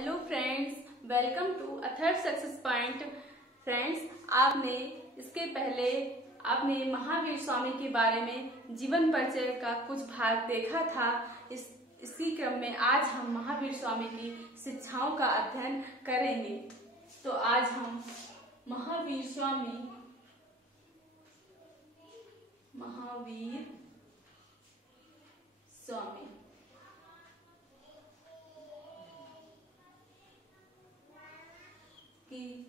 Hello friends, welcome to a third success point. Friends, आपने इसके पहले आपने महावीर स्वामी के बारे में जीवन परिचय का कुछ भाग देखा था। इसी क्रम में आज हम महावीर स्वामी की शिक्षाओं का अध्ययन करेंगे। तो आज हम महावीर स्वामी की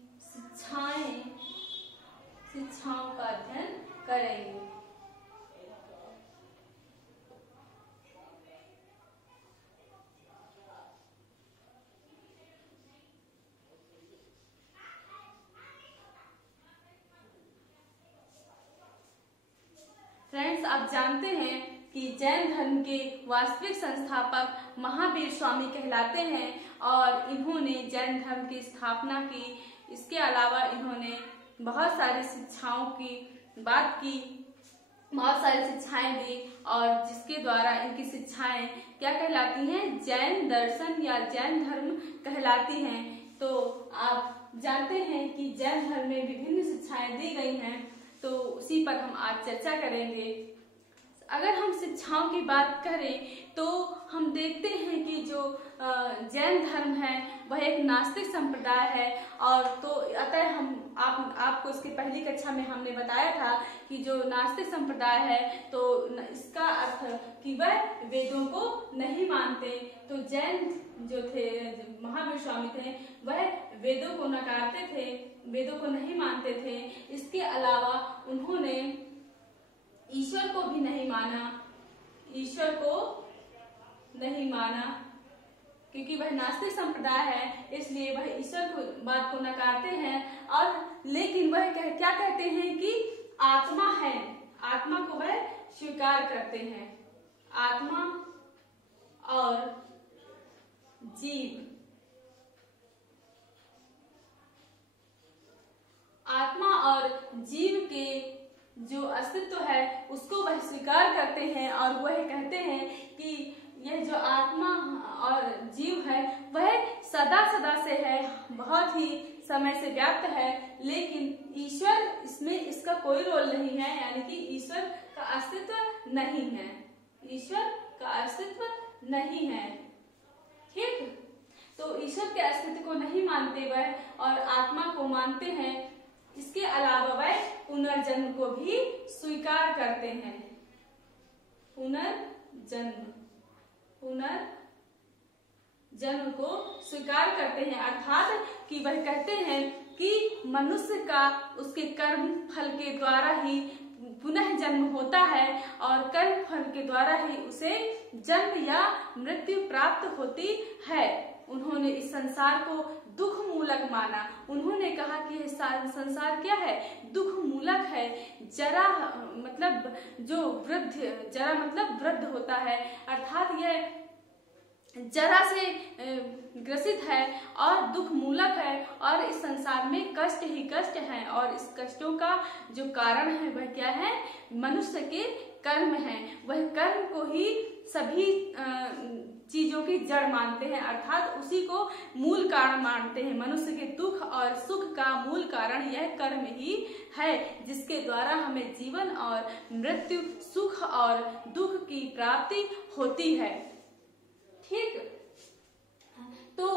शिक्षाओं का अध्ययन करेंगे। फ्रेंड्स, आप जानते हैं कि जैन धर्म के वास्तविक संस्थापक महावीर स्वामी कहलाते हैं और इन्होंने जैन धर्म की स्थापना की। इसके अलावा इन्होंने बहुत सारी शिक्षाओं की बात की, बहुत सारी शिक्षाएं दी और जिसके द्वारा इनकी शिक्षाएं क्या कहलाती हैं? जैन दर्शन या जैन धर्म कहलाती हैं। तो आप जानते हैं कि जैन धर्म में विभिन्न शिक्षाएं दी गई हैं, तो उसी पर हम आज चर्चा करेंगे। अगर हम शिक्षाओं की बात करें तो हम देखते हैं कि जो जैन धर्म है वह एक नास्तिक संप्रदाय है। और तो अतः हम आपको इसकी पहली कक्षा में हमने बताया था कि जो नास्तिक संप्रदाय है तो इसका अर्थ कि वह वेदों को नहीं मानते। तो जैन जो थे, महावीर स्वामी थे, वह वेदों को नकारते थे, वेदों को नहीं मानते थे। इसके अलावा उन्होंने ईश्वर को भी नहीं माना, ईश्वर को नहीं माना क्योंकि वह नास्तिक संप्रदाय है, इसलिए वह ईश्वर को बात को नकारते हैं। और लेकिन वह क्या कहते हैं कि आत्मा है, आत्मा को वह स्वीकार करते हैं। आत्मा और जीव, आत्मा और जीव के जो अस्तित्व है उसको वह स्वीकार करते हैं और वह कहते हैं कि यह जो आत्मा और जीव है वह सदा सदा से है, बहुत ही समय से व्याप्त है, लेकिन ईश्वर इसमें इसका कोई रोल नहीं है, यानी कि ईश्वर का अस्तित्व नहीं है, ईश्वर का अस्तित्व नहीं है। ठीक, तो ईश्वर के अस्तित्व को नहीं मानते वह और आत्मा को मानते हैं। इसके अलावा वह पुनर्जन्म को भी स्वीकार करते हैं। पुनर्जन्म को स्वीकार करते हैं, अर्थात कि वह कहते हैं कि मनुष्य का उसके कर्म फल के द्वारा ही पुनः जन्म होता है और कर्म फल के द्वारा ही उसे जन्म या मृत्यु प्राप्त होती है। उन्होंने इस संसार को दुख मूलक माना। उन्होंने कहा कि यह संसार क्या है? दुख मूलक है। जरा मतलब जो वृद्ध, जरा मतलब वृद्ध होता है, अर्थात यह जरा से ग्रसित है और दुख मूलक है और इस संसार में कष्ट ही कष्ट है और इस कष्टों का जो कारण है वह क्या है? मनुष्य के कर्म है। वह कर्म को ही सभी चीजों की जड़ मानते हैं, अर्थात उसी को मूल कारण मानते हैं। मनुष्य के दुख और सुख का मूल कारण यह कर्म ही है, जिसके द्वारा हमें जीवन और मृत्यु, सुख और दुख की प्राप्ति होती है। ठीक, तो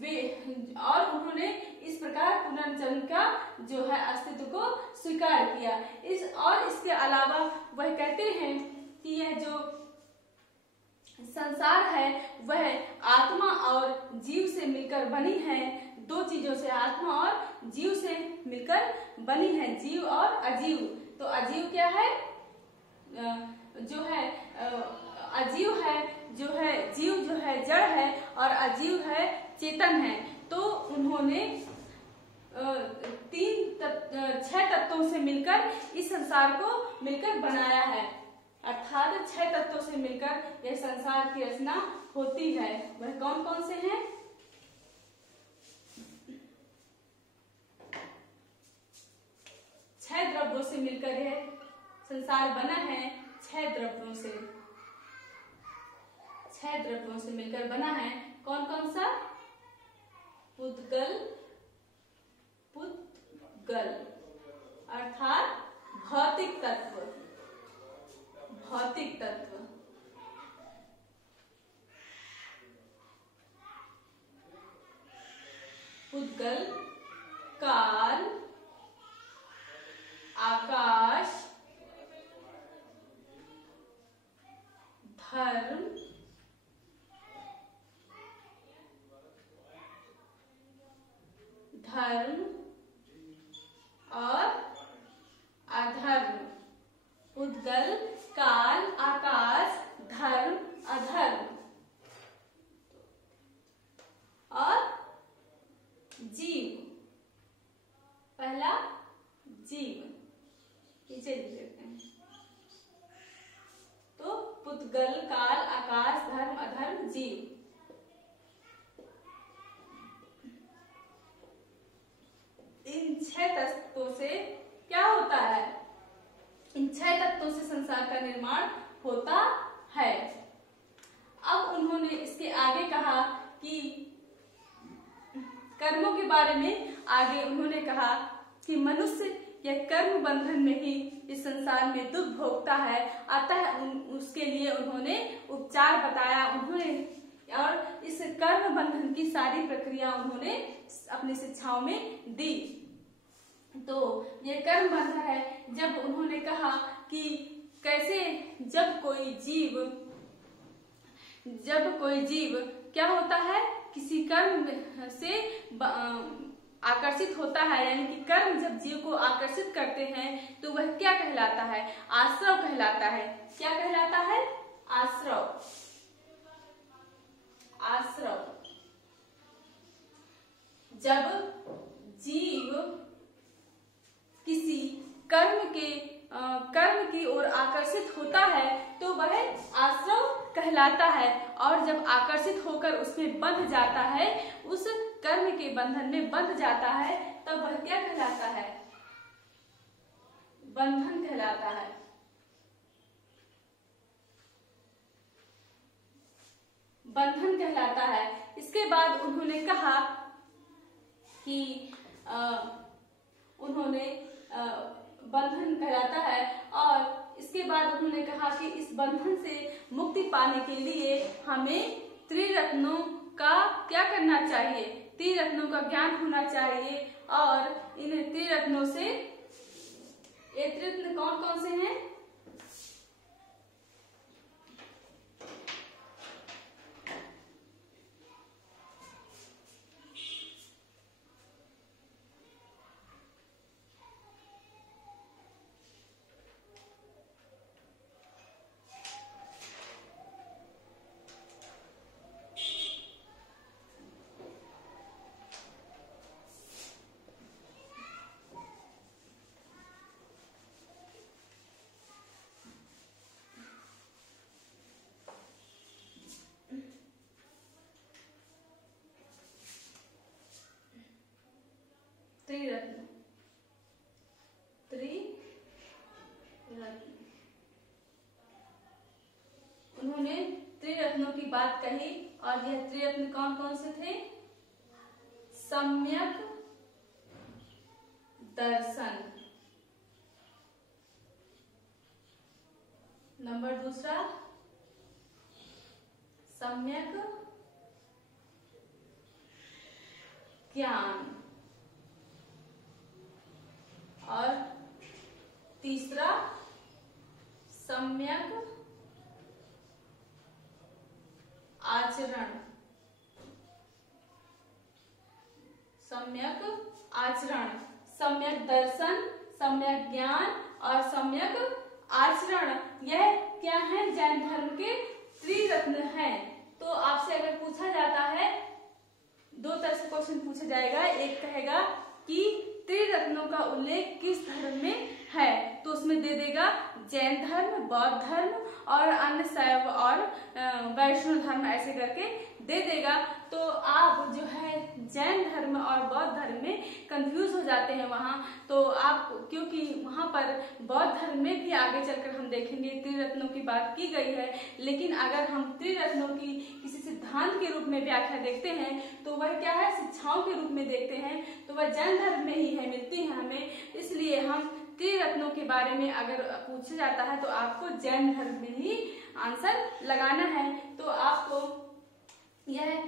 वे और उन्होंने इस प्रकार पुनर्जन्म का जो है अस्तित्व को स्वीकार किया। इसके अलावा वह कहते हैं कि यह जो संसार है वह आत्मा और जीव से मिलकर बनी है। दो चीजों से, आत्मा और जीव से मिलकर बनी है, जीव और अजीव। तो अजीव क्या है? जो है अजीव है, जो है जीव जो है जड़ है और अजीव है चेतन है। तो उन्होंने 6 तत्वों से मिलकर इस संसार को मिलकर बनाया है, अर्थात 6 तत्वों से मिलकर यह संसार की रचना होती है। वह कौन कौन से हैं? 6 द्रव्यों से मिलकर यह संसार बना है। 6 द्रव्यों से मिलकर बना है। कौन कौन सा? पुद्गल, पुद्गल अर्थात भौतिक तत्व, भौतिक तत्व। पुद्गल काल, आकाश, धर्म, धर्म और अधर्म। पुद्गल काल, आकाश, धर्म, अधर्म और जीव। पहला जीव, नीचे लिख लेते हैं। तो पुद्गल काल, आकाश, धर्म, अधर्म, जीव। इन 6 तत्वों से क्या होता है? इन 6 तत्वों से संसार का निर्माण होता है। अब उन्होंने इसके आगे कहा कि कर्मों के बारे में आगे उन्होंने कहा कि मनुष्य यह कर्म बंधन में ही इस संसार में दुख भोगता है, अतः उसके लिए उन्होंने उपचार बताया। उन्होंने और इस कर्म बंधन की सारी प्रक्रिया उन्होंने अपनी शिक्षाओं में दी। तो ये कर्म बंधन है। जब उन्होंने कहा कि कैसे जब कोई जीव क्या होता है, किसी कर्म से आकर्षित होता है, यानी कि कर्म जब जीव को आकर्षित करते हैं तो वह क्या कहलाता है? आश्रव कहलाता है। क्या कहलाता है? आश्रव। आश्रव। जब जीव किसी कर्म की ओर आकर्षित होता है तो वह आश्रव कहलाता है, और जब आकर्षित होकर उसमें बंध जाता है, उस कर्म के बंधन में बंध जाता है, तब वह क्या कहलाता है? बंधन कहलाता है। बंधन कहलाता है। इसके बाद उन्होंने कहा कि बंधन कहलाता है, और इसके बाद उन्होंने कहा कि इस बंधन से मुक्ति पाने के लिए हमें त्रिरत्नों का क्या करना चाहिए? त्रिरत्नों का ज्ञान होना चाहिए। और इन त्रिरत्नों से, ये त्रिरत्न कौन कौन से हैं? त्रिरत्न। उन्होंने त्रिरत्नों की बात कही, और यह त्रिरत्न कौन कौन से थे? सम्यक दर्शन, नंबर दूसरा सम्यक ज्ञान, और तीसरा सम्यक आचरण। सम्यक आचरण, सम्यक दर्शन, सम्यक ज्ञान और सम्यक आचरण, यह क्या है? जैन धर्म के त्रिरत्न हैं। तो आपसे अगर पूछा जाता है, 2 तरह से क्वेश्चन पूछा जाएगा। एक कहेगा कि त्रिरत्नों का उल्लेख किस धर्म में है, तो उसमें दे देगा जैन धर्म, बौद्ध धर्म और अन्य शैव और वैष्णव धर्म, ऐसे करके दे देगा। तो आप जो है जैन धर्म और बौद्ध धर्म में कंफ्यूज हो जाते हैं वहाँ, तो आप, क्योंकि वहाँ पर बौद्ध धर्म में भी आगे चलकर हम देखेंगे त्रिरत्नों की बात की गई है, लेकिन अगर हम त्रिरत्नों की किसी सिद्धांत के रूप में व्याख्या देखते हैं तो वह क्या है, शिक्षाओं के रूप में देखते हैं तो वह जैन धर्म में ही है, मिलती है हमें। इसलिए हम त्रिरत्नों के बारे में अगर पूछा जाता है तो आपको जैन धर्म में ही आंसर लगाना है। तो आपको यह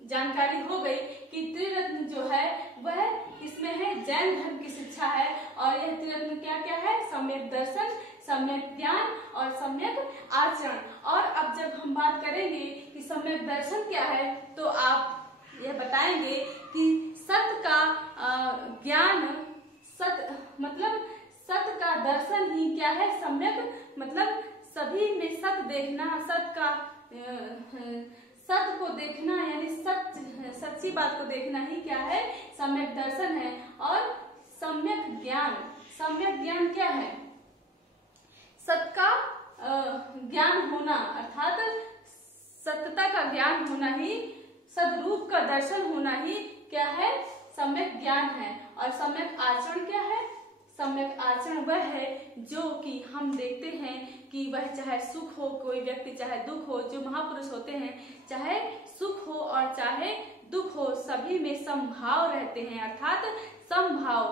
जानकारी हो गई कि त्रिरत्न जो है वह इसमें है, जैन धर्म की शिक्षा है। और यह त्रिरत्न क्या क्या है, सम्यक दर्शन, सम्यक ज्ञान और सम्यक आचरण। और अब जब हम बात करेंगे कि सम्यक दर्शन क्या है तो आप यह बताएंगे कि सत्य का ज्ञान, सत्य मतलब सत्य का दर्शन ही क्या है, सम्यक मतलब सभी में सत्य देखना, सत्य को देखना, यानी सच्ची बात को देखना ही क्या है, सम्यक दर्शन है। और सम्यक ज्ञान क्या है, सत्य का ज्ञान होना, अर्थात सत्यता का ज्ञान होना ही, सद्रूप का दर्शन होना ही क्या है, सम्यक ज्ञान है। और सम्यक आचरण क्या है, सम्यक आचरण वह है जो कि हम देखते हैं कि वह चाहे सुख हो, कोई व्यक्ति चाहे दुख हो, जो महापुरुष होते हैं चाहे सुख हो और चाहे दुख हो सभी में समभाव रहते हैं, अर्थात समभाव,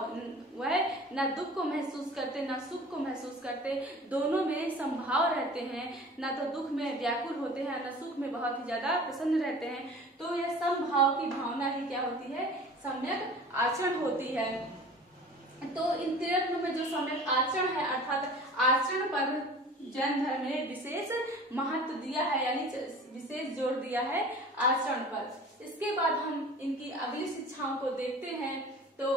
वह न दुख को महसूस करते न सुख को महसूस करते, दोनों में समभाव रहते हैं, न तो दुख में व्याकुल होते हैं न सुख में बहुत ही ज्यादा प्रसन्न रहते हैं। तो यह समभाव की भावना ही क्या होती है, सम्यक आचरण होती है। तो इन त्रिरत्नों में जो सम्यक आचरण है, अर्थात आचरण पर जैन धर्म ने विशेष महत्व दिया है, यानी विशेष जोर दिया है आचरण पर। इसके बाद हम इनकी अगली शिक्षाओं को देखते हैं। तो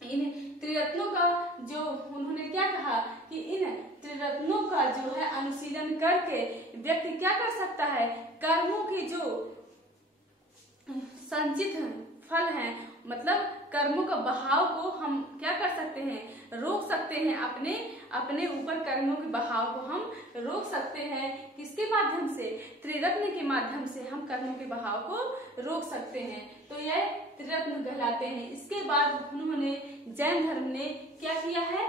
इन त्रिरत्नों का जो उन्होंने क्या कहा कि इन त्रिरत्नों का जो है अनुशीलन करके व्यक्ति क्या कर सकता है, कर्मों की जो संचित फल है, मतलब कर्मों का बहाव को हम क्या कर सकते हैं, रोक सकते हैं, अपने ऊपर कर्मों के बहाव को हम रोक सकते हैं। किसके माध्यम से, त्रिरत्न के माध्यम से हम कर्मों के बहाव को रोक सकते हैं। तो यह त्रिरत्न कहलाते हैं। इसके बाद उन्होंने, जैन धर्म ने क्या किया है,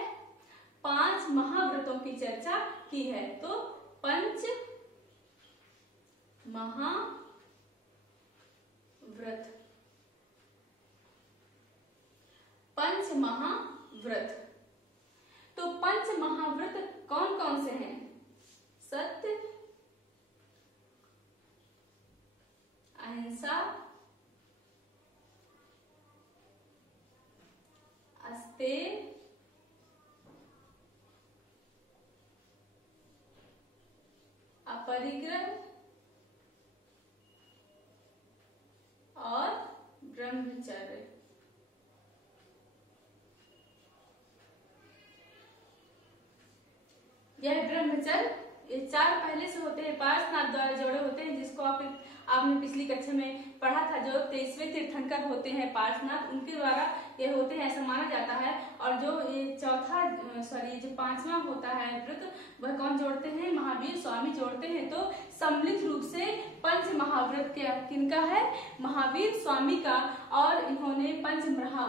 5 महाव्रतों की चर्चा की है। तो 5 महाव्रत, पंच महाव्रत। तो पंच महाव्रत कौन कौन से हैं, सत्य, अहिंसा, अस्तेय, अपरिग्रह और ब्रह्मचर्य। यह ब्रह्मचर्य, ये 4 पहले से होते हैं, पार्श्वनाथ द्वारा जोड़े होते हैं, जिसको आपने पिछली कक्षा में पढ़ा था। जो 23वें तीर्थंकर होते हैं पार्श्वनाथ, उनके द्वारा ये होते हैं ऐसा माना जाता है। और जो ये जो 5वां होता है व्रत, वह कौन जोड़ते हैं, महावीर स्वामी जोड़ते हैं। तो सम्मिलित रूप से पंच महाव्रत किनका है, महावीर स्वामी का। और इन्होंने 5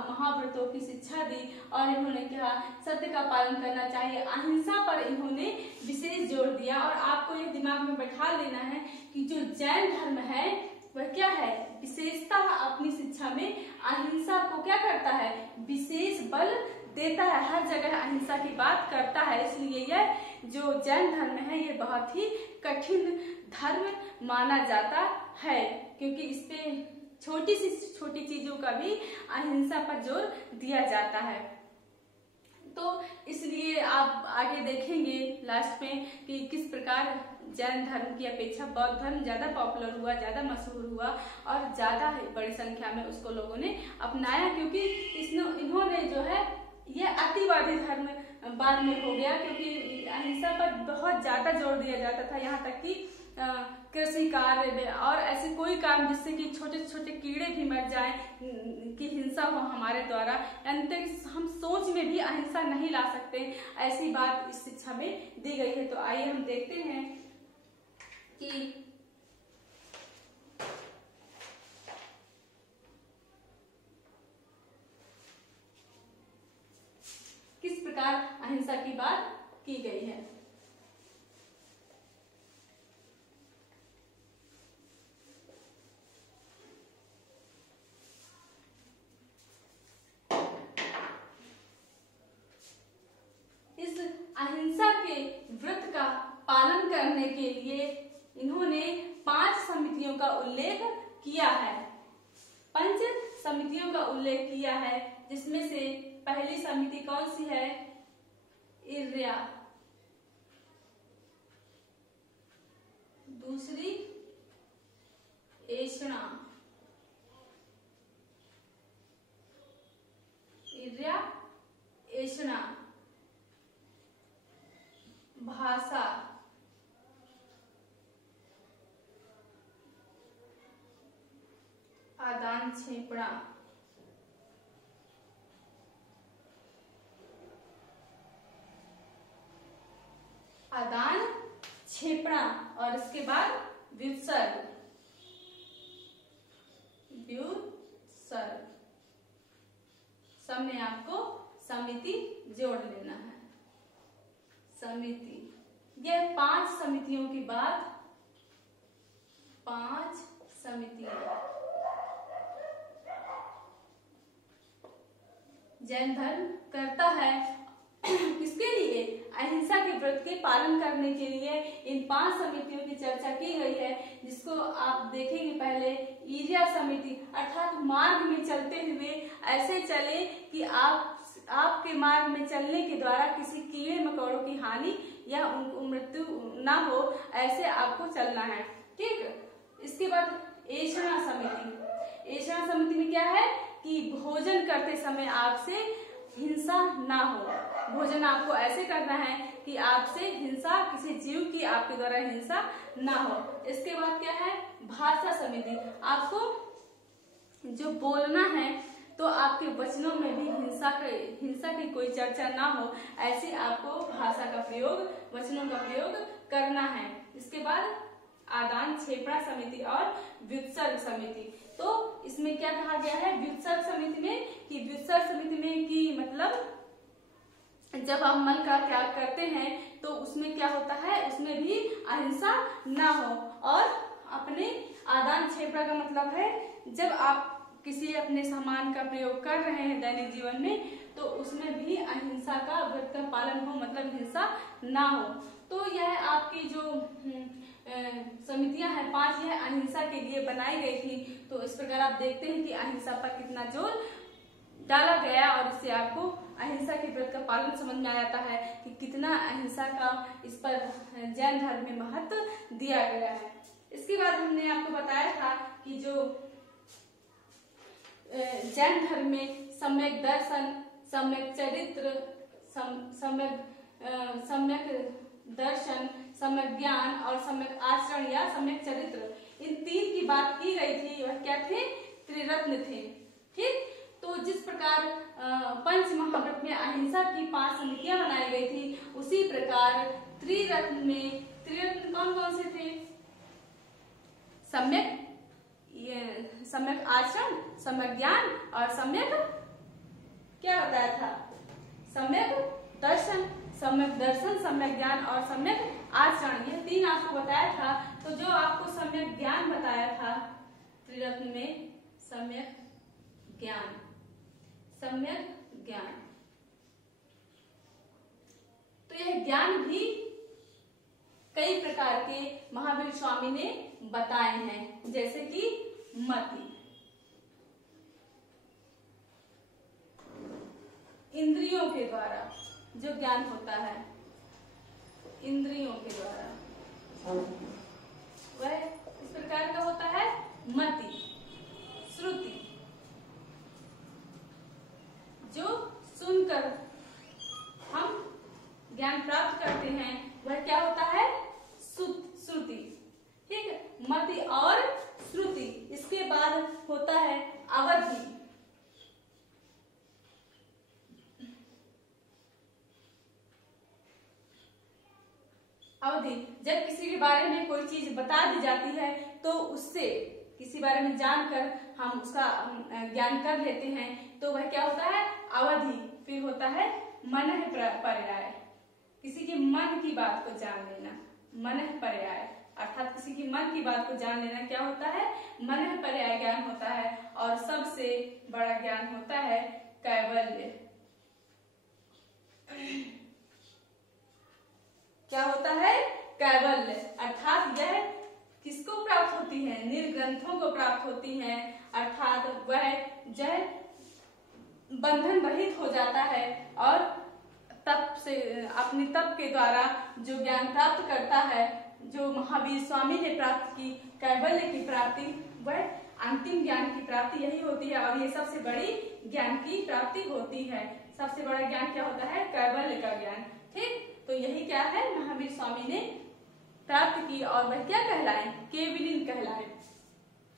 महाव्रतों की शिक्षा दी और इन्होंने कहा सत्य का पालन करना चाहिए, अहिंसा पर इन्होंने विशेष जोर दिया। और आपको यह दिमाग में बैठा लेना है कि जो जैन धर्म है वह क्या है, विशेषता अपनी शिक्षा में अहिंसा को क्या करता है, विशेष बल देता है, हर जगह अहिंसा की बात करता है। इसलिए यह जो जैन धर्म है ये बहुत ही कठिन धर्म माना जाता है, क्योंकि इसपे छोटी सी छोटी चीजों का भी अहिंसा पर जोर दिया जाता है। तो इसलिए आप आगे देखेंगे लास्ट में कि किस प्रकार जैन धर्म की अपेक्षा बौद्ध धर्म ज्यादा पॉपुलर हुआ, ज्यादा मशहूर हुआ और ज्यादा बड़ी संख्या में उसको लोगों ने अपनाया, क्योंकि इन्होंने जो है यह अतिवादी धर्म बाद में हो गया, क्योंकि अहिंसा पर बहुत ज्यादा जोर दिया जाता था। यहाँ तक कि कृषि कार्य और ऐसे कोई काम जिससे कि छोटे छोटे कीड़े भी मर जाएं कि हिंसा हो हमारे द्वारा, अंत हम सोच में भी अहिंसा नहीं ला सकते, ऐसी बात इस शिक्षा में दी गई है। तो आइए हम देखते हैं कि किस प्रकार अहिंसा की बात की गई है। करने के लिए इन्होंने 5 समितियों का उल्लेख किया है। 5 समितियों का उल्लेख किया है, जिसमें से पहली समिति कौन सी है? इर्या, दूसरी एषणा, इर्या एषणा, भाषा, आदान क्षेपणा, आदान क्षेपणा, और इसके बाद व्युत्सर्ग, व्युत्सर्ग। सब में आपको समिति जोड़ लेना है। समिति, यह 5 समितियों के बाद 5 समितियां जैन धर्म करता है। किसके लिए? अहिंसा के व्रत के पालन करने के लिए इन 5 समितियों की चर्चा की गई है, जिसको आप देखेंगे। पहले इर्या समिति, अर्थात मार्ग में चलते हुए ऐसे चले कि आपके मार्ग में चलने के द्वारा किसी कीड़े मकोड़ों की हानि या उनको मृत्यु ना हो, ऐसे आपको चलना है। ठीक। इसके बाद एषणा समिति। एषणा समिति में क्या है कि भोजन करते समय आपसे हिंसा ना हो। भोजन आपको ऐसे करना है कि आपसे हिंसा, किसी जीव की आपके द्वारा हिंसा ना हो। इसके बाद क्या है? भाषा समिति। आपको जो बोलना है तो आपके वचनों में भी हिंसा की कोई चर्चा ना हो, ऐसी आपको भाषा का प्रयोग, वचनों का प्रयोग करना है। इसके बाद आदान क्षेपणा समिति और व्युत्सर्ग समिति। तो इसमें क्या कहा गया है व्युत्सर्ग समिति में? कि व्युत्सर्ग समिति में कि मतलब जब आप मन का त्याग करते हैं तो उसमें क्या होता है, उसमें भी अहिंसा ना हो। और अपने आदान क्षेपणा का मतलब है जब आप किसी अपने सामान का प्रयोग कर रहे हैं दैनिक जीवन में, तो उसमें भी अहिंसा का व्रत का पालन हो, मतलब हिंसा ना हो। तो यह आपकी जो समितियां हैं 5, यह अहिंसा के लिए बनाई गई थी। तो इस प्रकार आप देखते हैं कि अहिंसा पर कितना जोर डाला गया, और इससे आपको अहिंसा के व्रत का पालन समझ में आ जाता है कि कितना अहिंसा का इस पर जैन धर्म में महत्व दिया गया है। इसके बाद हमने आपको बताया था कि जो जैन धर्म में सम्यक दर्शन, सम्यक चरित्र, सम्यक दर्शन, सम्यक ज्ञान और सम्यक आचरण या सम्यक चरित्र, इन 3 की बात की गई थी। वह क्या थे? त्रिरत्न थे। ठीक। तो जिस प्रकार पंच महाव्रत में अहिंसा की 5 समितियां बनाई गई थी, उसी प्रकार त्रिरत्न में, त्रिरत्न कौन कौन से थे? सम्यक आचरण, सम्यक ज्ञान और सम्यक क्या बताया था? सम्यक दर्शन, सम्यक ज्ञान और सम्यक आचरण, यह 3 आपको बताया था। तो जो आपको सम्यक ज्ञान बताया था त्रिरत्न में, सम्यक ज्ञान, सम्यक ज्ञान, तो यह ज्ञान भी कई प्रकार के महावीर स्वामी ने बताए हैं, जैसे कि मति, इंद्रियों के द्वारा जो ज्ञान होता है, इंद्रियों के द्वारा वह इस प्रकार का होता है मति। श्रुति, जो सुनकर हम ज्ञान प्राप्त करते हैं, वह क्या होता है? श्रुति। ठीक है। मति और श्रुति। इसके बाद होता है अवधि। अवधि, जब किसी के बारे में कोई चीज बता दी जाती है तो उससे किसी बारे में जानकर हम उसका ज्ञान कर लेते हैं, तो वह क्या होता है? अवधि। फिर होता है मनः पर्याय, किसी के मन की बात को जान लेना। मनः पर्याय अर्थात किसी की मन की बात को जान लेना क्या होता है? मनः पर्याय ज्ञान होता है। और सबसे बड़ा ज्ञान होता है कैवल्य। क्या होता है? कैवल्य, अर्थात यह किसको प्राप्त होती है? निर्ग्रंथों को प्राप्त होती है, अर्थात वह जय बंधन रहित हो जाता है और तप से अपने तप के द्वारा जो ज्ञान प्राप्त करता है, जो महावीर स्वामी ने प्राप्त की कैवल्य की प्राप्ति, वह अंतिम ज्ञान की प्राप्ति यही होती है और ये सबसे बड़ी ज्ञान की प्राप्ति होती है। सबसे बड़ा ज्ञान क्या होता है? कैवल्य का ज्ञान। ठीक, तो यही क्या है? महावीर स्वामी ने प्राप्त की और वह क्या कहलाए? केवलिन कहलाए।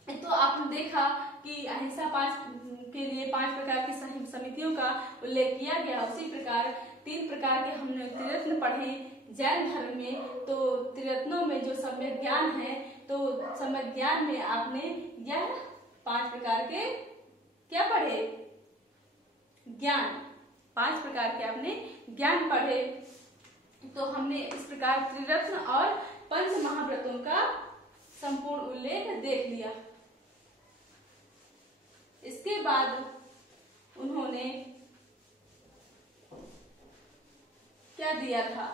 तो आपने देखा कि अहिंसा के लिए 5 प्रकार की समितियों का उल्लेख किया गया। उसी प्रकार 3 प्रकार के हमने त्रिरत्न पढ़े जैन धर्म में। तो त्रिरत्नों में जो सम्यक ज्ञान है, तो सम्यक ज्ञान में आपने यह 5 प्रकार के क्या पढ़े? ज्ञान, 5 प्रकार के आपने ज्ञान पढ़े। तो हमने इस प्रकार त्रिरत्न और पंच महाव्रतों का संपूर्ण उल्लेख देख लिया। इसके बाद उन्होंने क्या दिया था?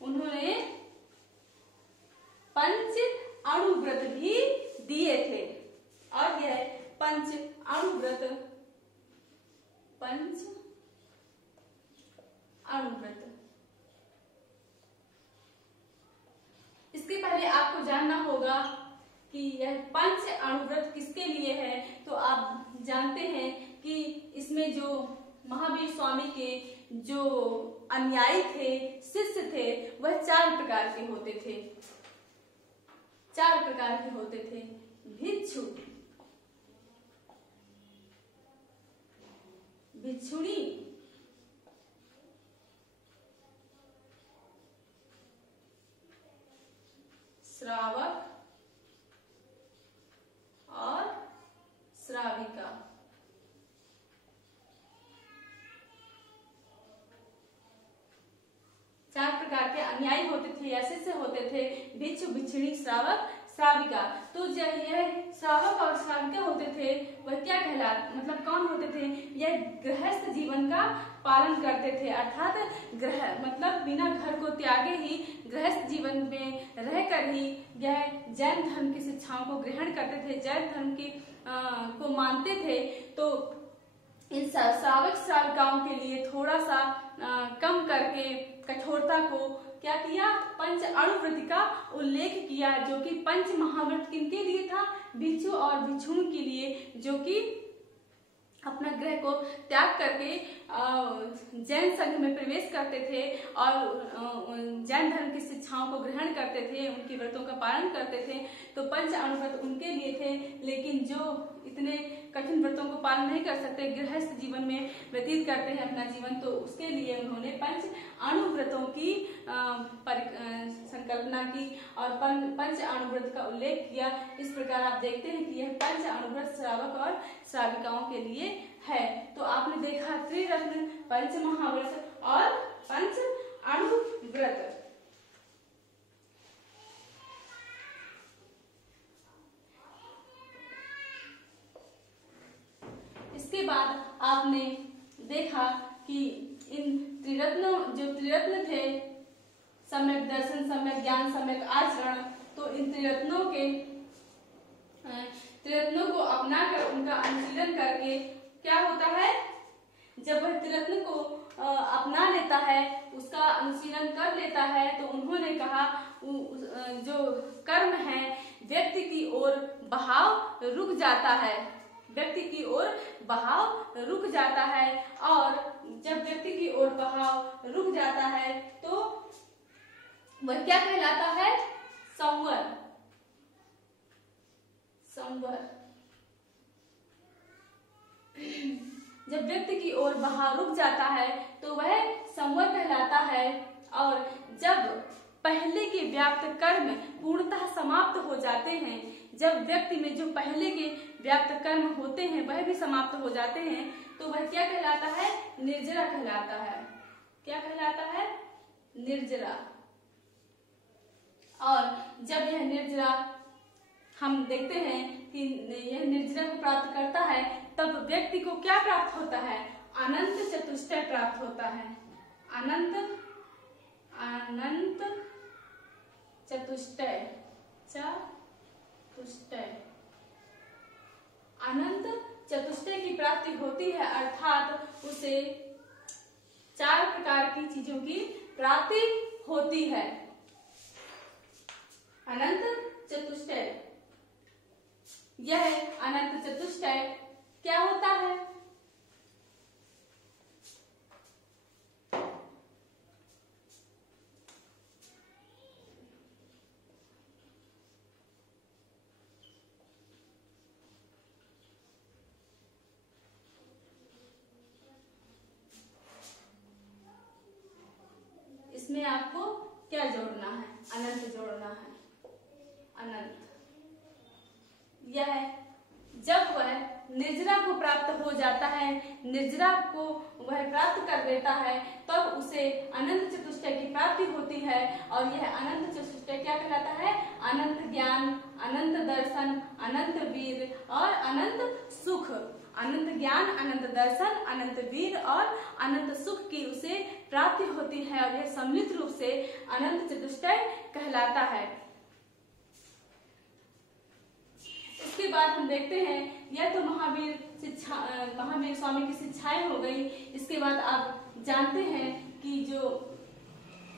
उन्होंने पंच अणुव्रत भी दिए थे और यह पंच अणुव्रत इसके पहले आपको जानना होगा कि यह पंच अणुव्रत किसके लिए है। तो आप जानते हैं कि इसमें जो महावीर स्वामी के जो अनुयायी थे, शिष्य थे, वह 4 प्रकार के होते थे। 4 प्रकार के होते थे। भिक्षु, भिक्षुणी, श्रावक और श्राविका। 4 प्रकार के अनुयायी होते थे या शिष्य होते थे। भिक्षु, भिक्षुणी, श्रावक, श्राविका। तो जब यह श्रावक और श्राविका होते थे, वह क्या मतलब कौन होते थे? यह गृहस्थ जीवन का पालन करते थे, अर्थात मतलब बिना घर को त्यागे ही गृहस्थ जीवन में रहकर ही यह जैन धर्म की शिक्षाओं को ग्रहण करते थे, जैन धर्म की को मानते थे। तो इन श्रावक श्राविकाओं के लिए थोड़ा सा कम करके कठोरता को क्या किया? पंच अणुव्रत का उल्लेख किया, जो कि पंच महाव्रत किनके लिए था? भिक्षु और भिक्षुणी के लिए, जो कि अपना ग्रह को त्याग करके जैन संघ में प्रवेश करते थे और जैन धर्म की शिक्षाओं को ग्रहण करते थे, उनकी व्रतों का पालन करते थे। तो पंच अणुव्रत उनके लिए थे। लेकिन जो इतने कठिन व्रतों को पालन नहीं कर सकते, गृहस्थ जीवन में व्यतीत करते हैं अपना जीवन, तो उसके लिए उन्होंने पंच अणुव्रतों की संकल्पना की और पंच अणुव्रत का उल्लेख किया। इस प्रकार आप देखते हैं कि यह पंच अणुव्रत श्रावक और श्राविकाओं के लिए है। तो आपने देखा त्रिरत्न, पंच महाव्रत और पंच अणुव्रत। इसके बाद आपने देखा कि इन जो त्रिरत्न थे, सम्यक दर्शन, सम्यक ज्ञान, सम्यक आचरण, तो इन त्रिरत्नों को अपनाकर उनका अनुशीलन करके क्या होता है? जब वह त्रिरत्न को अपना लेता है, उसका अनुशीलन कर लेता है, तो उन्होंने कहा जो कर्म है व्यक्ति की ओर बहाव रुक जाता है, व्यक्ति की ओर बहाव रुक जाता है। और जब व्यक्ति की ओर बहाव रुक जाता है तो वह क्या कहलाता है? संवर। जब व्यक्ति की ओर बहाव रुक जाता है तो वह संवर कहलाता है। और जब पहले के व्याप्त कर्म पूर्णतः समाप्त हो जाते हैं, जब व्यक्ति में जो पहले के व्याप्त कर्म होते हैं वह भी समाप्त हो जाते हैं, तो वह क्या कहलाता है? निर्जरा कहलाता है। क्या कहलाता है? निर्जरा। और जब यह निर्जरा, हम देखते हैं कि यह निर्जरा को प्राप्त करता है, तब व्यक्ति को क्या प्राप्त होता है? अनंत चतुष्टय प्राप्त होता है। अनंत चतुष्टय, चतुष्टय, अनंत चतुष्टय की प्राप्ति होती है, अर्थात उसे 4 प्रकार की चीजों की प्राप्ति होती है। अनंत चतुष्टय, यह अनंत चतुष्टय क्या होता है? इसमें आपको क्या जोड़ना है? अनंत जोड़ना है। अनंत, यह जब वह निर्जरा को प्राप्त हो जाता है, निर्जरा को वह प्राप्त कर लेता है, तब उसे अनंत चतुष्टय की प्राप्ति होती है। और यह अनंत चतुष्टय क्या कहलाता है? अनंत ज्ञान, अनंत दर्शन, अनंत वीर और अनंत सुख। अनंत ज्ञान, अनंत दर्शन, अनंत वीर और अनंत सुख की उसे प्राप्ति होती है, और यह सम्मिलित रूप से अनंत चतुष्टय कहलाता है। इसके बाद हम देखते हैं, यह तो महावीर स्वामी की शिक्षाएं हो गई। इसके बाद आप जानते हैं कि जो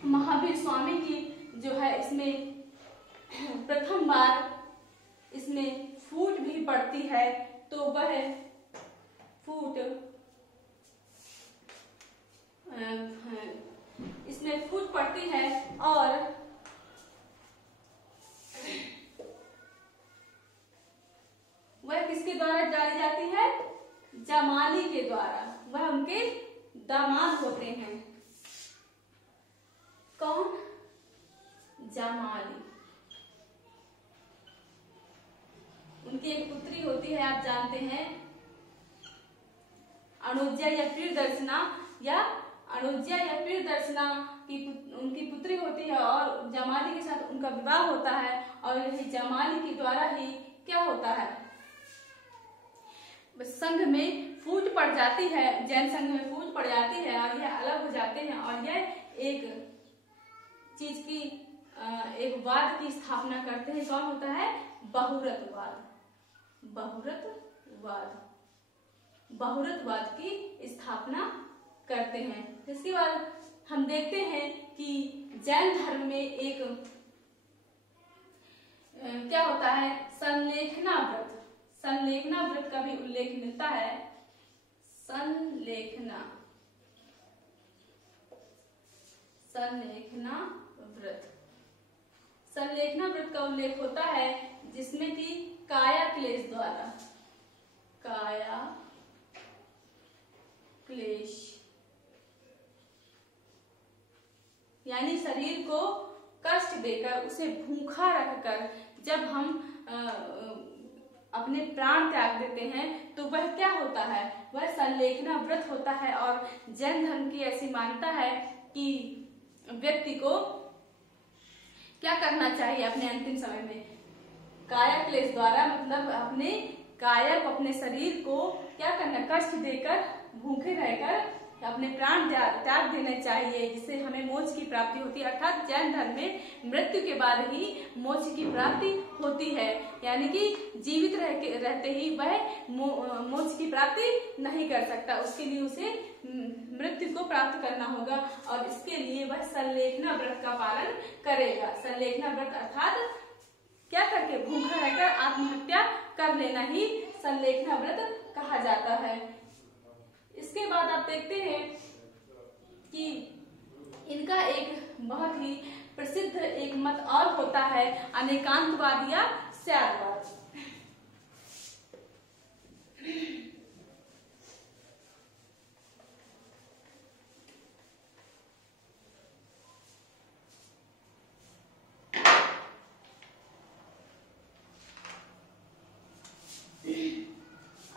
महावीर स्वामी की जो है, इसमें प्रथम बार इसमें फूट भी पड़ती है, तो वह फूट, इसमें फूट पड़ती है और वह किसके द्वारा डाली जाती है? जमाली के द्वारा। वह उनके दामाद होते हैं। कौन? जमाली। उनकी एक पुत्री होती है, आप जानते हैं, अनुज्या या प्रियदर्शना, या अनुज्या या प्रियदर्शना की उनकी पुत्री होती है, और जमाली के साथ उनका विवाह होता है। और यही जमाली के द्वारा ही क्या होता है? संघ में फूट पड़ जाती है, जैन संघ में फूट पड़ जाती है, और यह अलग हो जाते हैं, और यह एक चीज की, एक वाद की स्थापना करते हैं। कौन होता है? बहुरतवाद। बहुरतवाद, बहुरतवाद की स्थापना करते हैं। इसके बाद हम देखते हैं कि जैन धर्म में एक क्या होता है? संलेखना व्रत। संलेखना व्रत का भी उल्लेख मिलता है। संलेखना व्रत, संलेखना व्रत का उल्लेख होता है, जिसमें कि काया क्लेश द्वारा, काया क्लेश यानी शरीर को कष्ट देकर, उसे भूखा रखकर जब हम अपने प्राण त्याग देते हैं, तो वह क्या होता है? वह संलेखना व्रत होता है। और जैन धर्म की ऐसी मान्यता है कि व्यक्ति को क्या करना चाहिए अपने अंतिम समय में? काया क्लेश द्वारा, मतलब अपने काया को, अपने शरीर को क्या करना? कष्ट देकर, भूखे रहकर अपने प्राण त्याग देने चाहिए, जिससे हमें मोक्ष की प्राप्ति होती है। अर्थात जैन धर्म में मृत्यु के बाद ही मोक्ष की प्राप्ति होती है, यानी कि जीवित रहते ही वह मोक्ष की प्राप्ति नहीं कर सकता। उसके लिए उसे मृत्यु को प्राप्त करना होगा, और इसके लिए वह संलेखना व्रत का पालन करेगा। संलेखना व्रत अर्थात क्या करके? भूखा रहकर आत्महत्या कर लेना ही संलेखना व्रत कहा जाता है। इसके बाद आप देखते हैं कि इनका एक बहुत ही प्रसिद्ध एक मत और होता है, अनेकांतवाद या स्यादवाद।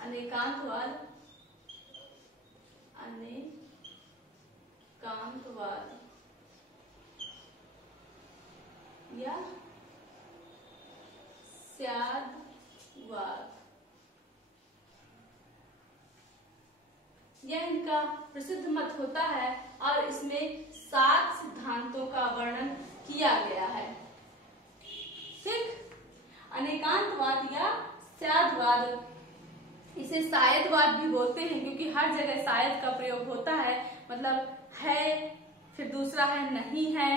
अनेकांतवाद, अनेकांतवाद या स्यादवाद, यह इनका प्रसिद्ध मत होता है, और इसमें 7 सिद्धांतों का वर्णन किया गया है। ठीक। अनेकांतवाद या शायदवाद, इसे शायदवाद भी बोलते हैं क्योंकि हर जगह शायद का प्रयोग होता है। मतलब है, फिर दूसरा है नहीं है,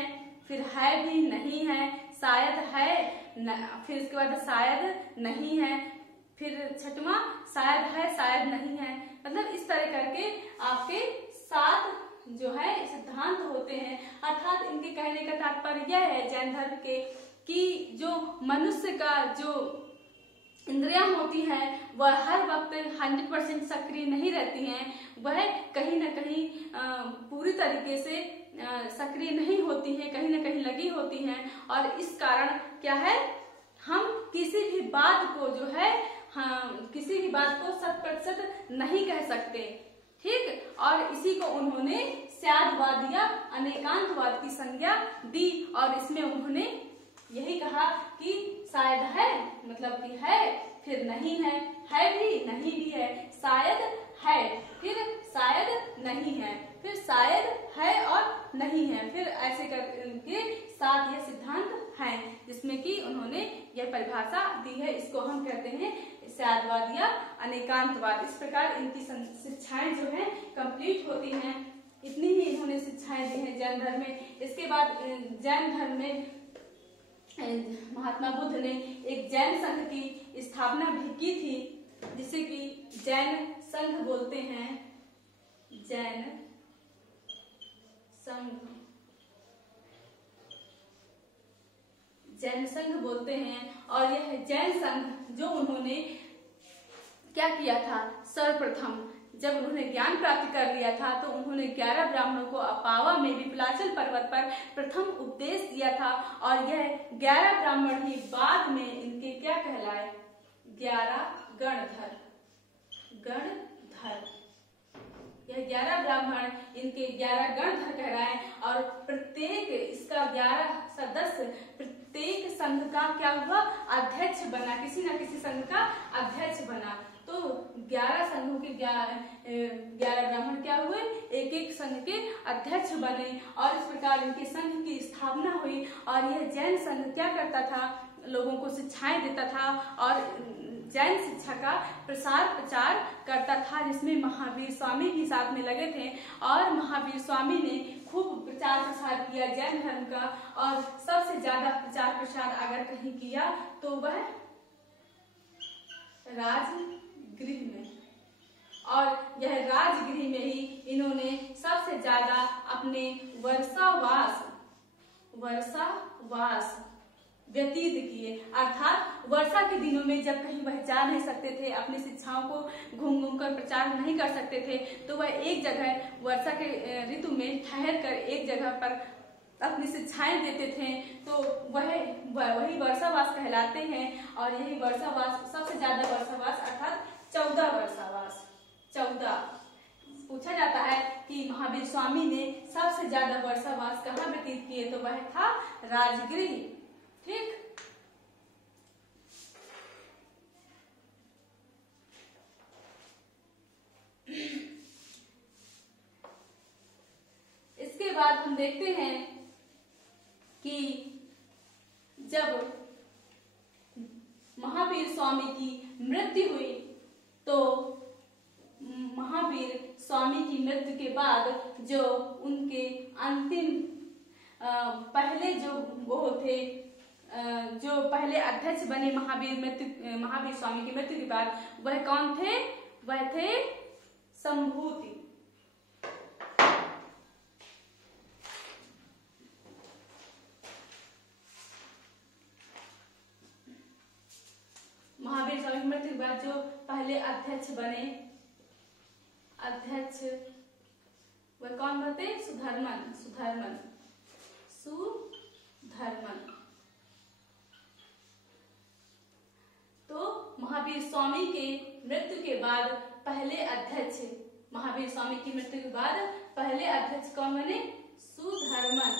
फिर है भी नहीं है, शायद है फिर इसके बाद शायद नहीं है, फिर छठवां शायद है शायद नहीं है। मतलब इस तरह करके आपके 7 जो है सिद्धांत होते हैं। अर्थात इनके कहने का तात्पर्य यह है जैन धर्म के कि जो मनुष्य का जो इंद्रियां होती हैं वह हर वक्त 100% सक्रिय नहीं रहती हैं, वह कहीं ना कहीं पूरी तरीके से सक्रिय नहीं होती हैं, कहीं ना कहीं लगी होती हैं। और इस कारण क्या है, हम किसी भी बात को जो है किसी भी बात को 100% नहीं कह सकते। ठीक। और इसी को उन्होंने शायदवाद या अनेकांतवाद की संज्ञा दी और इसमें उन्होंने यही कहा कि शायद है मतलब कि है, फिर नहीं है भी नहीं भी है, शायद है, फिर शायद नहीं है, फिर शायद है और नहीं है, फिर ऐसे करके 7 ये सिद्धांत हैं जिसमें कि उन्होंने यह परिभाषा दी है। इसको हम कहते हैं शायदवाद या अनेकांतवाद। इस प्रकार इनकी शिक्षाएं जो है कंप्लीट होती हैं। इतनी ही इन्होंने शिक्षाएं दी हैं जैन धर्म में। इसके बाद जैन धर्म में महात्मा बुद्ध ने एक जैन संघ की स्थापना भी की थी, जिसे कि जैन संघ बोलते हैं। जैन संघ, जैन संघ बोलते हैं। और यह जैन संघ जो उन्होंने क्या किया था, सर्वप्रथम जब उन्होंने ज्ञान प्राप्त कर लिया था तो उन्होंने 11 ब्राह्मणों को अपावा में विपलाचल पर्वत पर प्रथम उपदेश दिया था। और यह 11 ब्राह्मण ही बाद में इनके क्या कहलाए, 11 गणधर। यह 11 ब्राह्मण इनके 11 गणधर कहलाए। और प्रत्येक इसका 11 सदस्य प्रत्येक संघ का क्या हुआ, अध्यक्ष बना, किसी न किसी संघ का अध्यक्ष बना। तो 11 संघों के 11 ब्राह्मण क्या हुए, एक एक संघ के अध्यक्ष बने और इस प्रकार इनके संघ की स्थापना हुई। और यह जैन संघ क्या करता था, लोगों को शिक्षाएं देता था और जैन शिक्षा का प्रसार प्रचार करता था, जिसमें महावीर स्वामी भी साथ में लगे थे। और महावीर स्वामी ने खूब प्रचार प्रसार किया जैन धर्म का। और सबसे ज्यादा प्रचार प्रसार अगर कहीं किया तो वह राजगृह में, और यह राजगृह में ही इन्होंने सबसे ज्यादा अपने वर्षावास व्यतीत किए। अर्थात वर्षा के दिनों में जब कहीं वह जा नहीं सकते थे, अपनी शिक्षाओं को घूम घूम कर प्रचार नहीं कर सकते थे, तो वह एक जगह वर्षा के ऋतु में ठहर कर एक जगह पर अपनी शिक्षाएं देते थे। तो वही वर्षावास कहलाते हैं। और यही वर्षावास, सबसे ज्यादा वर्षावास अर्थात 14 वर्षावास, 14 पूछा जाता है कि महावीर स्वामी ने सबसे ज्यादा वर्षावास कहाँ व्यतीत किए, तो वह था राजगृह। ठीक। इसके बाद हम देखते हैं कि जब महावीर स्वामी की मृत्यु हुई तो महावीर स्वामी की मृत्यु के बाद जो उनके अंतिम पहले जो वो थे, जो पहले अध्यक्ष बने महावीर स्वामी की मृत्यु के बाद, वह कौन थे, वह थे संभूति। महावीर स्वामी की मृत्यु के बाद जो पहले अध्यक्ष बने, अध्यक्ष वह कौन थे, सुधर्मन। तो महावीर स्वामी के मृत्यु के बाद पहले अध्यक्ष, महावीर स्वामी की मृत्यु के बाद पहले अध्यक्ष कौन बने, सुधर्मन।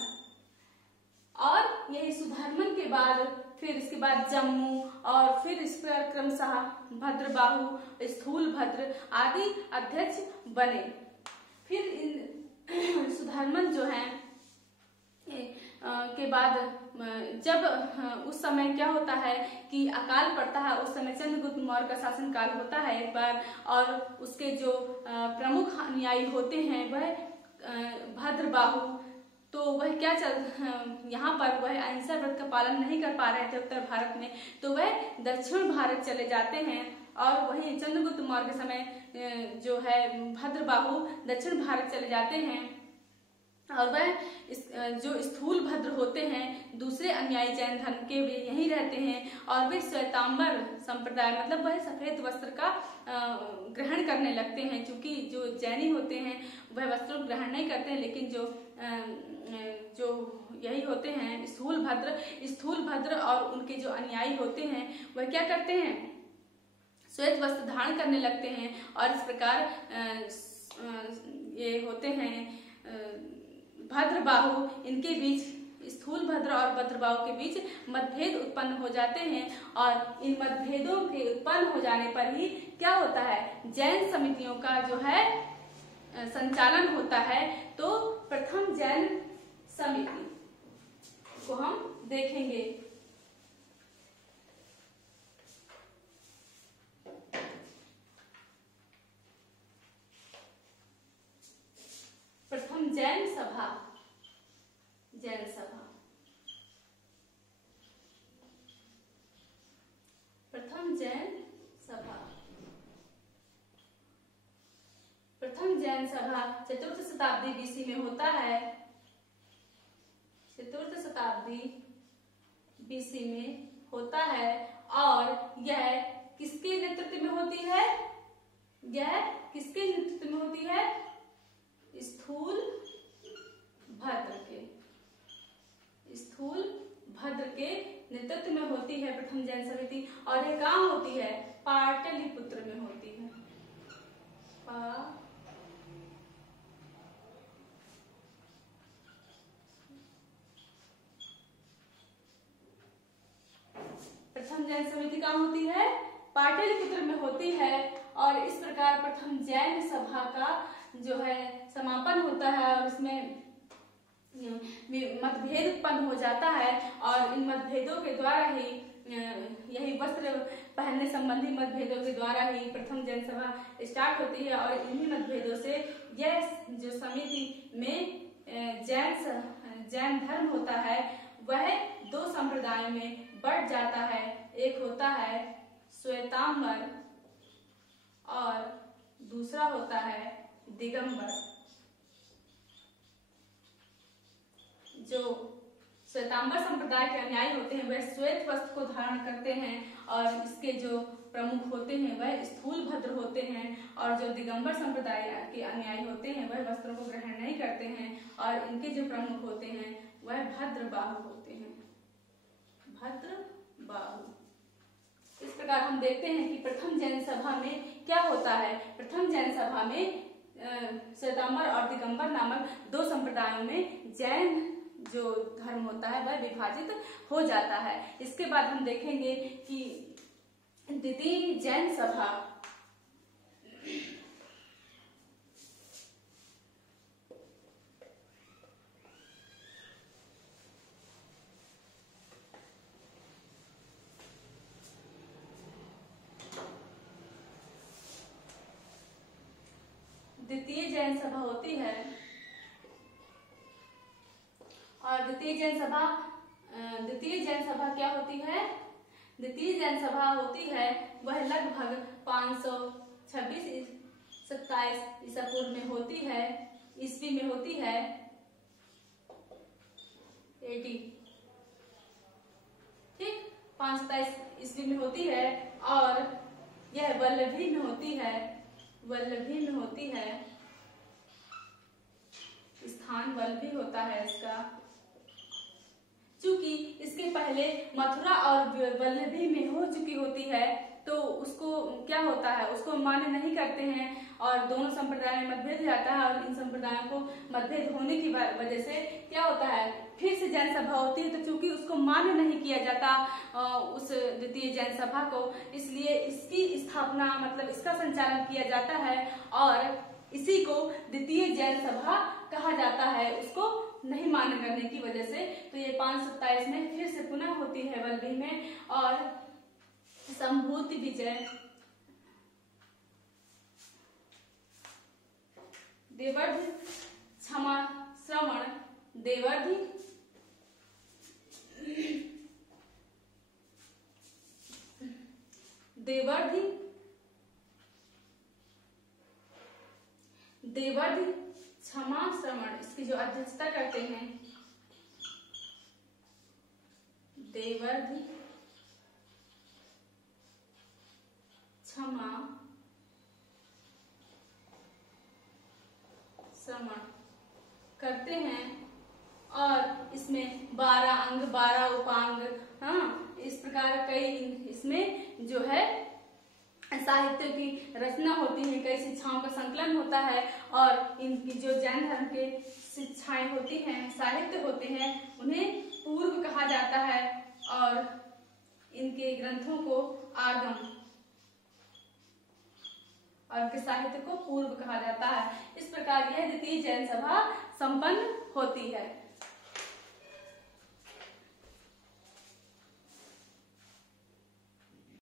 और यही सुधर्मन के बाद फिर इसके बाद जम्मू और फिर इस पर क्रमशः भद्रबाहु, स्थूलभद्र आदि अध्यक्ष बने। फिर इन सुधर्मन जो है के बाद जब उस समय क्या होता है कि अकाल पड़ता है, उस समय चंद्रगुप्त मौर्य का शासन काल होता है एक बार, और उसके जो प्रमुख अनुयायी होते हैं वह भद्रबाहु, तो वह क्या यहाँ पर वह अहिंसा व्रत का पालन नहीं कर पा रहे थे उत्तर भारत में, तो वह दक्षिण भारत चले जाते हैं। और वहीं चंद्रगुप्त मौर्य के समय जो है भद्रबाहु दक्षिण भारत चले जाते हैं, और वह जो स्थूल भद्र होते हैं दूसरे अनुयायी जैन धर्म के वे यहीं रहते हैं, और वे श्वेतांबर संप्रदाय मतलब वह सफेद वस्त्र का ग्रहण करने लगते हैं। क्योंकि जो जैनी होते हैं वह वस्त्र ग्रहण नहीं करते हैं, लेकिन जो यही होते हैं स्थूल भद्र और उनके जो अनुयायी होते हैं वह क्या करते हैं, श्वेत वस्त्र धारण करने लगते हैं। और इस प्रकार ये होते हैं भद्रबाहु, इनके बीच स्थूल भद्र और भद्रबाहु के बीच मतभेद उत्पन्न हो जाते हैं, और इन मतभेदों के उत्पन्न हो जाने पर ही क्या होता है, जैन समितियों का जो है संचालन होता है। तो प्रथम जैन समिति को हम देखेंगे। प्रथम जैन सभा, प्रथम जैन सभा चतुर्थ शताब्दी बीसी में होता है, चतुर्थ शताब्दी बीसी में होता है। और यह किसके नेतृत्व में होती है, यह किसके नेतृत्व में होती है, स्थूल भद्र के नेतृत्व में होती है प्रथम जैन समिति। और यह कहाँ होती है, पाटलिपुत्र में होती है, प्रथम जैन समिति कहाँ होती है, पाटलिपुत्र में होती है। और इस प्रकार प्रथम जैन सभा का जो है समापन होता है, और इसमें मतभेद उत्पन्न हो जाता है, और इन मतभेदों के द्वारा ही यही वस्त्र पहनने संबंधी मतभेदों के द्वारा ही प्रथम जैन सभा स्टार्ट होती है। और इन्हीं मतभेदों से यह जो समिति में जैन धर्म होता है वह दो संप्रदायों में बढ़ जाता है। एक होता है श्वेतांबर और दूसरा होता है दिगंबर। जो श्वेतांबर संप्रदाय के अनुयायी होते हैं वह श्वेत वस्त्र को धारण करते हैं, और इसके जो प्रमुख होते हैं वह स्थूल भद्र होते हैं, और जो दिगंबर संप्रदाय के अनुयायी होते हैं वह वस्त्रों को ग्रहण नहीं करते हैं, और इनके जो प्रमुख होते हैं वह भद्रबाहु होते हैं, भद्रबाहु। इस प्रकार हम देखते हैं कि प्रथम जैन सभा में क्या होता है, प्रथम जैन सभा में श्वेतांबर और दिगंबर नामक दो संप्रदायों में जैन जो धर्म होता है वह विभाजित हो जाता है। इसके बाद हम देखेंगे कि द्वितीय जैन सभा, द्वितीय जैन सभा होती है। और द्वितीय जैन सभा क्या होती है, द्वितीय जैन सभा होती है वह लगभग 526-27 ईसा पूर्व में होती है, ईस्वी में होती है, एडी, ठीक, 527 ईस्वी में होती है। और यह वल्लभी में होती है, स्थान वल्लभी होता है इसका। चूंकि इसके पहले मथुरा और वल्लभी में हो चुकी होती है तो उसको क्या होता है, उसको मान्य नहीं करते हैं, और दोनों संप्रदाय में मतभेद हो जाता है। और इन संप्रदायों को मतभेद होने की वजह से क्या होता है, फिर से जैन सभा होती है। तो चूंकि उसको मान्य नहीं किया जाता उस द्वितीय जैन सभा को, इसलिए इसकी स्थापना मतलब इसका संचालन किया जाता है, और इसी को द्वितीय जैन सभा कहा जाता है। उसको नहीं मान्य करने की वजह से। तो ये 527 में फिर से पुनः होती है वल्लभी में। और संभूति विजय, देवर्धि, क्षमा श्रवण, देवर्धि, देवर्धि, देवर्धि, क्षमा श्रवण, इसकी जो अध्यक्षता करते हैं देवर्धि, क्षमा श्रवण करते हैं। और इसमें 12 अंग, 12 उपांग, हाँ, इस प्रकार कई इसमें जो है साहित्य की रचना होती है, कई शिक्षाओं का संकलन होता है। और इनकी जो जैन धर्म के शिक्षाएं होती हैं, साहित्य होते हैं, उन्हें पूर्व कहा जाता है और इनके ग्रंथों को आगम और के साहित्य को पूर्व कहा जाता है। इस प्रकार यह द्वितीय जैन सभा संपन्न होती है।